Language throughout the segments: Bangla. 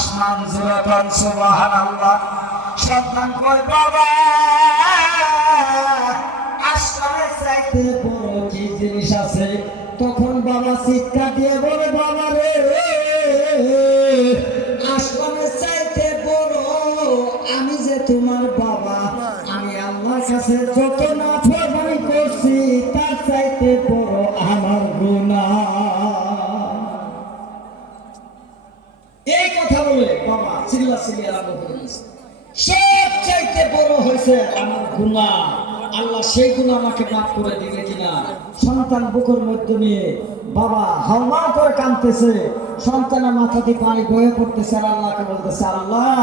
আসমান জুরাতান সুবহানাল্লাহ। সন্তান কয় বাবা আসমানের চাইতে বড় কি জিনিস আছে? তখন বাবা চিৎকার দিয়ে বলে বাবা রে আসমানের চাইতে বড় আমি যে তোমার বাবা, আমি আল্লাহর কাছে যত নাফরমানি করছি তার চাইতে বড় আমার গুনাহ। এই কথা বলে বাবা চিল্লাচিল্লি আরম্ভ করে দিয়েছে, সব চাইতে বড় হয়েছে আমার গুনাহ, আল্লাহ সেই গুনাহ আমাকে মাফ করে দিবে কিনা। সন্তান বুকের মধ্যে নিয়ে বাবা হাওমা করে কাঁদতেছে, সন্তানের মাথা দিয়ে পানি বয়ে পড়তেছে, আর আল্লাহকে বলতেছে আল্লাহ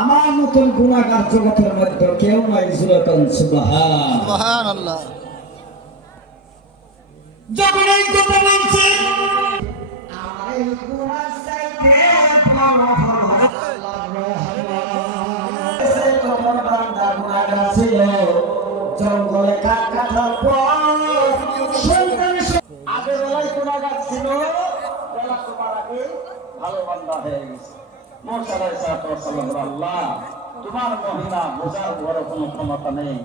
আমার মতন গুনাহগার জগতের মধ্যে কেউ নাই। জুরাতান সুবহানাল্লাহ। যখন এই কথা বলছে আমার এই গুনাহ চাইতে বড় হলো আল্লাহর রহমত। সে তোমার বান্দা গুনাহগার ছিল, জঙ্গলে কাঠ কাটার পর সন্তানের আগে বেলায় গুনাহগার ছিল, বেলা তোমার আগে ভালো বান্দা হয়ে গেছে। মুসা আলাইহিস সালাম আল্লাহ তোমার মহিমা বোঝার বড় কোনো ক্ষমতা নেই।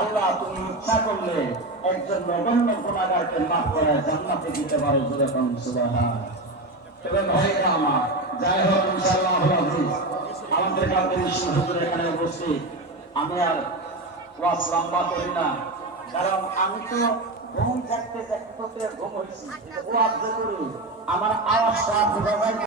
আল্লাহ তুমি ইচ্ছা করলে একজন নগণ্য গুনাহগারকে মাফ করে জান্নাতে দিতে পারো। যেরকম সুবহানাল্লাহ। তবে ভাইরা আমার যাই হোক ইনশাআল্লাহ আজিজ আমাদের কাছে হুজুর এখানে উপস্থিত, আমি আর ওয়াজ লম্বা করি না, কারণ আমি তো ঘুম থাকতে থাকতে ঘুম হয়েছি, ওয়াজ করি আমার আওয়াজটা বোঝা যায়।